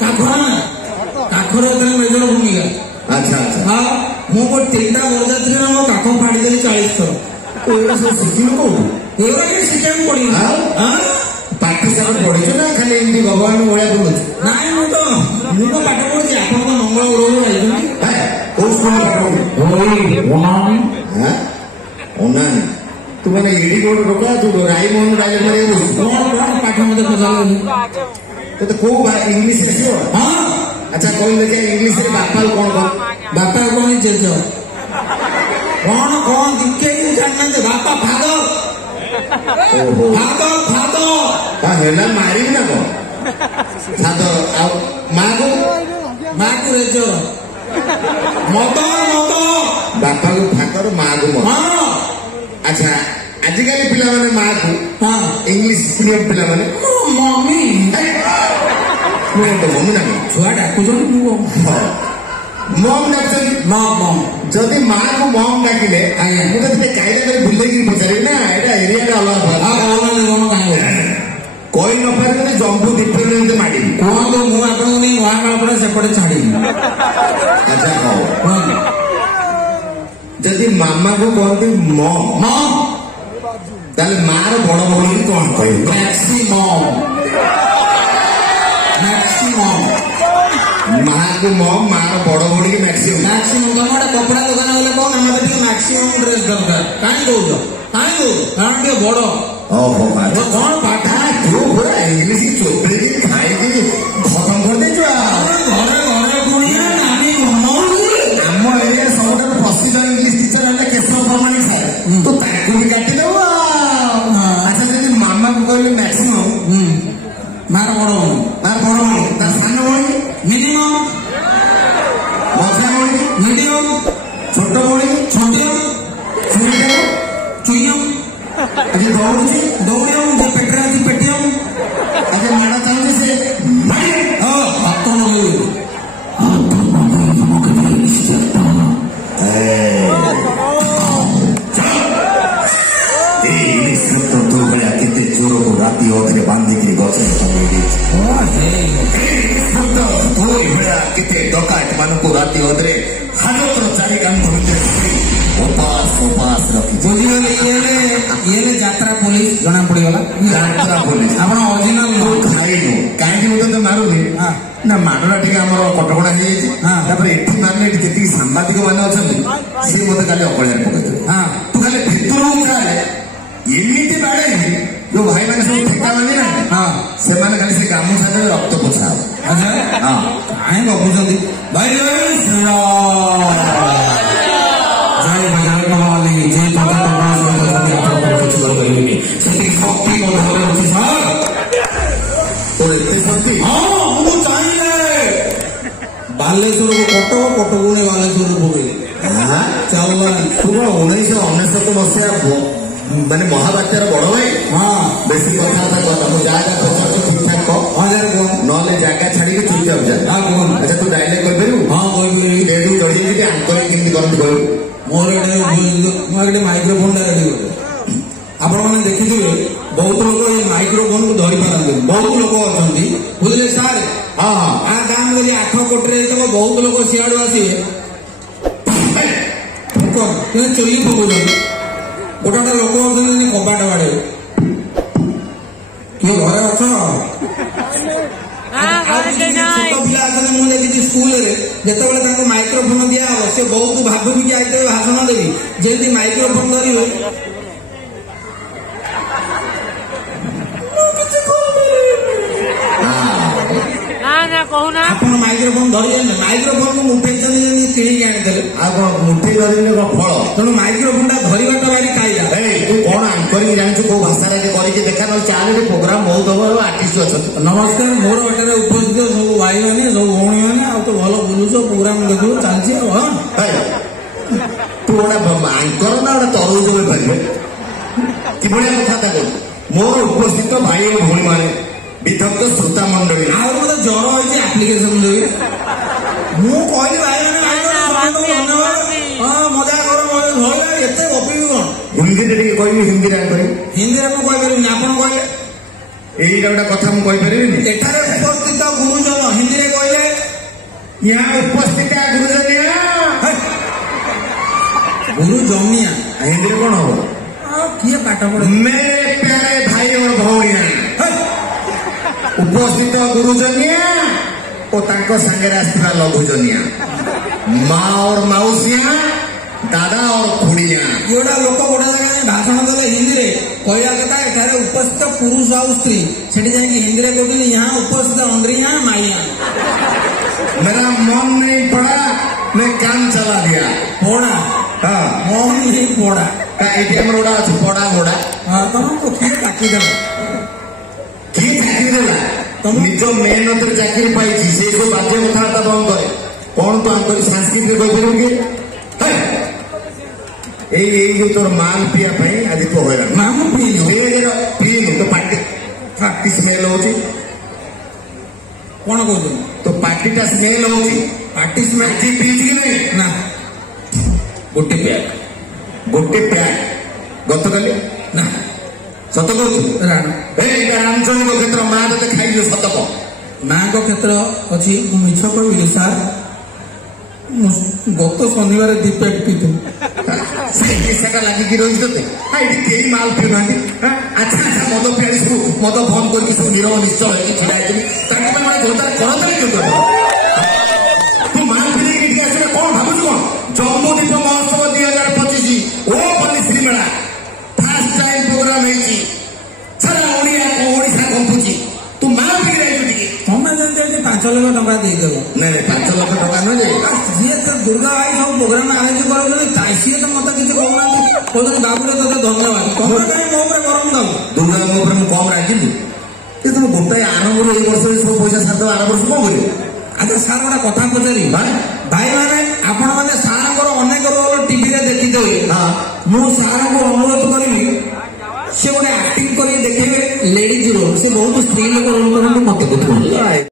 କାଖର ମେଜର ଭୂମିକା। ଆଚ୍ଛା ଆଚ୍ଛା। ହଁ ମୁଁ ଗୋଟେ 3ଟା ବରଯାତ୍ରୀରେ ମୋ କାଖ ଫାଡ଼ିଦେଲି 40 ଥର। ଏଗୁଡ଼ା ସବୁ ଶିଖିଲୁ କୋଉଠୁ? ଏଗୁଡ଼ା କିଛି ଶିଖିବାକୁ ପଡ଼ିବ। ପାଠ ସାର ପଢିଛୁ ନା ଖାଲି ଏମିତି ଭଗବାନ ଭଳିଆ ବୁଲୁଛୁ? ନାଇଁ ମୁଁ ତ ପାଠ ପଢୁଛି। ଆପଣ ତ ମଙ୍ଗଳ ଗ୍ରହରୁ ଯାଇଛନ୍ତି। କୋଉ ସ୍କୁଲ ପାଠ ଅନାନି ତୁ ମାନେ ଏଡି ଗୋଟେ ଟୋକା ତୁ ରାଇମୋହନ ରାଜା କରିବାକୁ କଣ ପାଠ ମତେ ପଚାରିଲନି? ତୋତେ କୋଉ ଇଂଲିଶ ଆସିବ? ହଁ ଆଚ୍ଛା କହିଲେ ଦେଖିଆ ଇଂଲିଶରେ ବାପା କଣ କହ? ବାପା କଣ ଜେଜ କଣ ଦିକେଇ ଜାଣିନାହାନ୍ତି? ବାପା ଫାଦର ହେଲା ମାରିବି ନା କଣ? ଫାଦର ଆଉ ମାକୁ ରେଜର ମଦ ବାପାକୁ ଫାଦର ମାକୁ ମଦ। ଆଚ୍ଛା ଆଜିକାଲି ପିଲାମାନେ ମାକୁ ଇଂଲିଶ ମିଡିୟମ ପିଲାମାନେ ମମି ମମି ନା ଛୁଆ ଡାକୁଛନ୍ତି ମମ୍ ଡାକୁଛନ୍ତି। ଯଦି ମାକୁ ମମ୍ ଡାକିଲେ ମୁଁ ତ ଟିକେ କାଇଦା କରି ଭୁଲେଇକି ପଚାରିବି ନା ଏଇଟା ଏରିଆରେ ଅଲଗା କହି ନପାରିଲେ ଜମ୍ବୁ ଦୀପରେ ମାଡ଼ିବି। କୁହନ୍ତୁ ମୁଁ ଆପଣଙ୍କୁ ନେଇ ମହାକାଳପଡ଼ା ସେପଟେ ଛାଡ଼ିବି। ଆଚ୍ଛା ହଉ ଯଦି ମାମାକୁ କହନ୍ତି ମମ୍ ତାହେଲେ ମାର ବଡ ଭଉଣୀ କଣ କହିବି? ମ୍ୟାକ୍ସିମମ୍। ମାକୁ ମମ୍ ମାର ବଡ ଭଉଣୀ ମ୍ୟାକ୍ସିମମ୍। ତମେ ଗୋଟେ କପଡା ଦୋକାନ ଗଲେ କଣ ଆମର ଟିକେ ମ୍ୟାକ୍ସିମମ୍ ଡ୍ରେସ୍ ଦରକାର। କାହିଁ କହୁଛ କାରଣ ଟିକେ ବଡ। ଓହୋ କଣ ପାଠ ତୁ ପୁରା ଇଂଲିଶ ଚୋପଡ଼ିକି ଖାଇକି ଖତମ କରିଦେଇଛୁ। ଆମ ଏରିଆ ସବୁଠାରୁ ପ୍ରସିଦ୍ଧ ଇଂଲିଶ ଟିଚର ହେଲେ କେଶବ ପ୍ରମାଣିକ ସାର୍। ତୁ ତାକୁ ବି କାଟିଦବୁ। ଆଚ୍ଛା ଯଦି ମାମାକୁ କହିଲେ ମ୍ୟାକ୍ସିମମ୍ ମାର ବଡ ଭଉଣୀ ତା ସାନ ଭଉଣୀ ମିନିମମ୍, ମଝିଆ ଭଉଣୀ ମିଡିୟମ୍, ଛୋଟ ଭଉଣୀ ଛୋଟିୟମ୍, ଚୁଇୟମ୍। ଆଜି ଦୌଡୁଛି ଦୌଡ଼ିୟମ୍, ଯେ ପେଟରେ ଅଛି ପେଟିୟମ୍। ଆଜି ମାଡ଼ ଚାହୁଁଛି ସେ ତୁ ଭଳିଆ କେତେ ଚୋରକୁ ରାତି ଅଧରେ ବାନ୍ଧିକିରି ଗଛରେ ଟଙ୍ଗେଇ ଦେଇଛି। ଭଳିଆ କେତେ ଡକାୟତ ମାନଙ୍କୁ ରାତି ଅଧରେ ହାଜତର ଚାରି କାନ୍ଥ ଭିତରେ ଉପାସ ରଖି ବୁଝିଗଲେ। ଇଏ ଯାତ୍ରା ପୋଲିସ ଜଣା ପଡିଗଲା। ଯାତ୍ରା ପୋଲିସ ଆପଣ ଅରିଜିନାଲ ଖାଇନୁ କାହିଁକି ମୁଁ ତତେ ମାରୁନି ନା ମାଡ଼ଟା ଟିକେ ଆମର କଟକଣା ହେଇଯାଇଛି। ତାପରେ ଏଠି ମାନେ ଏଠି ଯେତିକି ସାମ୍ବାଦିକ ମାନେ ଅଛନ୍ତି ସିଏ ମତେ କାଲି ଅକଳିଆରେ ପକେଇଦେବେ। ତୁ ଖାଲି ଭିତରକୁ ଖାଏ ଏମିତି ବାଡ଼େଇବି ଯୋଉ ଭାଇମାନେ ସବୁ ଠେକା ମାନେ ସେମାନେ ଖାଲି ସେ ଗାମୁଛା ଦେବେ ରକ୍ତ ପୋଛା ହବ। କାହିଁ ଗପୁଛନ୍ତି ଭାଇ? ବାଲେଶ୍ୱରକୁ କଟକକୁ ନେଇ ବାଲେଶ୍ୱରକୁ ପକେଇଲେ। ଚାଉଳ ତୁ କଣ 1999 ମସିହା ମାନେ ମହାବାତ୍ୟାର ବଡ ଭାଇ? ବେଶୀ କଥାବାର୍ତ୍ତା କର। ମୁଁ ଯାହା ପଚାରୁଛୁ ଠିକ ଠାକ କହ। ନହେଲେ ଜାଗା ଛାଡିକି ଚୁପଚାପ ଯା। ଆଚ୍ଛା ତୁ ଡାଇଲେକ୍ଟ କହିପାରିବୁ? କହିପାରିବି। ଚଢିକି ଆଙ୍କରିଂ କେମିତି କରନ୍ତି କହିବୁ? ମୋର ଏଠି ମାଇକ୍ରୋଫୋନଟା ରେଡି କରେ। ଆପଣମାନେ ଦେଖିଥିବେ ବହୁତ ଲୋକ ଏଇ ମାଇକ୍ରୋଫୋନକୁ ଧରି ପାରନ୍ତିନି। ବହୁତ ଲୋକ ଅଛନ୍ତି ବୁଝିଲେ ସାର୍। ଗାଁ ବୋଲି 8 କୋଟିରେ ହେଇଥିବ ବହୁତ ଲୋକ ସିଆଡୁ ଆସିବେ ଚୋଲି ପକଉଛନ୍ତି। ଗୋଟେ ଗୋଟେ ଲୋକ ଅଛନ୍ତି କବାଟ ବାଡେଇବେ। କିଏ ଘରେ ଅଛ? ଛୋଟ ପିଲା ଅଛନ୍ତି ମୁଁ ଦେଖିଛି ସ୍କୁଲରେ ଯେତେବେଳେ ତାଙ୍କୁ ମାଇକ୍ରୋଫୋନ ଦିଆହବ ସେ ବହୁତ ଭାବିକି ଆଇଥିବେ ଭାଷଣ ଦେବି। ଯେମିତି ମାଇକ୍ରୋଫୋନ ଧରିବେ ଆପଣ ମାଇକ୍ରୋଫୋନ ଧରିଛନ୍ତି। ମାଇକ୍ରୋଫୋନକୁ ମୁଠେଇଛନ୍ତି ଯେମିତି କିଣିକି ଆଣିଦେଲେ। ଆଉ କଣ ମୁଠେଇ ଧରିଲେ ଫଳ? ତେଣୁ ମାଇକ୍ରୋଫୋନ ଟା ଧରିବାଟା ଭାରି କାଇଦା। ତୁ କଣ ଆଙ୍କରିଂ ଜାଣିଛୁ? କୋଉ ଭାଷାରେ କରିକି ଦେଖା ନହେଲେ ଚାଲେ ପ୍ରୋଗ୍ରାମ ବହୁତ ହବ। ଆର୍ଟିଷ୍ଟ ଅଛନ୍ତି। ନମସ୍କାର। ମୋର ଏଠାରେ ଉପସ୍ଥିତ ସବୁ ଭାଇମାନେ ସବୁ ଭଉଣୀମାନେ ଆଉ ତ ଭଲ ବୁଲୁଛ ପ୍ରୋଗ୍ରାମ ଦେଖୁଛ ଚାଲିଛି। ଆଉ ତୁ ଗୋଟେ ଆଙ୍କର ନା ଗୋଟେ ତରଭୁଜ ବେପାରୀ କିଭଳିଆ କଥାବାର୍ତ୍ତା କରୁ? ମୋର ଉପସ୍ଥିତ ଭାଇ ଓ ଭଉଣୀମାନେ ବିଧକ୍ତ ଶ୍ରୋତା ମଣ୍ଡଳୀ ଆଉ ମତେ ଜ୍ୱର ହେଇଛି ଆପ୍ଲିକେସନ ଦେବି। ମୁଁ କହିଲି ଭାଇମାନେ ମଜା କର ଧରିଲା ଏତେ ଗପିବି କଣ? ହିନ୍ଦୀରେ ଟିକେ କହିବି। ହିନ୍ଦୀରେ କରିବି। ହିନ୍ଦୀରେ ମୁଁ କହିପାରିବିନି। ଆପଣ କହିଲେ ଏଇଟା ଗୋଟେ କଥା ମୁଁ କହିପାରିବିନି। ଏଠାରେ ଉପସ୍ଥିତ ଗୁରୁଜନ ହିନ୍ଦୀରେ यहाँ उपस्थित गुरुजनिया गुरु जमिया हिंदी कौन हो किए पाठ पढ़े मेरे प्यारे भाई और भौणिया उपस्थित गुरुजनिया और तांको संगे आसला लघुजनिया माँ और मौसिया दादा और खुड़िया गोटा लोक गोटा जगह भाषण देले हिंदी रे कहया कथा एठारे उपस्थित पुरुष और स्त्री सेठी जाके हिंदी रे कहते यहाँ उपस्थित अंद्रिया माइया मेरा मन नहीं पड़ा मैं काम चला दिया पड़ा हाँ मन नहीं पड़ा एटीएम रोड़ा अच्छी पड़ा घोड़ा हाँ तुमको किए चाकरी देला किए चाकरी देला तुम निज मेहनत चाकरी पाई से सब बाध्य कथबार्ता बंद करे कौन तो आंतर सांस्कृतिक कहते जो तोर माल पिया आज तो हईराण मामू पीनु तो पार्टी स्मेल होची कौन कहते तो पार्टी स्मेल होची पार्टी स्मेल पीची कि नहीं ना गोटे प्याक गत काली ना सत कहू रामचंद्र क्षेत्र माँ ते खाई सत कह माँ को क्षेत्र अच्छी मिछ कहबी सार गत शनिवार दी पेट पीतु सेटा लगिकी रही ते ये कई माल पीना अच्छा अच्छा मद पिया सब मद बंद करके सब नीरव निश्चय छड़ा तू माल पी आसले कौन भावुँ कौन जम्मूदीप महोत्सव 2025 ओ बनी श्रीमेला फास्ट टाइम प्रोग्राम सारा ओडिशा कंपुची तू माल पी तुम्हें जमी 5 लाख टका देदेव नहीं 5 लाख टका ना सी तो दुर्गा भाई सब प्रोग्राम आयोजन कर सी तो मत किसी कहना कहते बाबू ते धन्यवाद तुम कहीं मो गरम दल दुर्गा मो कम राखिलु तुम गोटाए आरंभ वर्ष सब पैसा सार आर वर्ष कौन बोले अच्छा सार गोटे कथा पचारि भाई मैंने आपण मैंने सार अनेक रोल टीवी देखी हाँ मु सार को अनुरोध करी से गोटे आक्टिंग कर देखे लेडीज रोल से बहुत स्त्री लोक रोल कर मत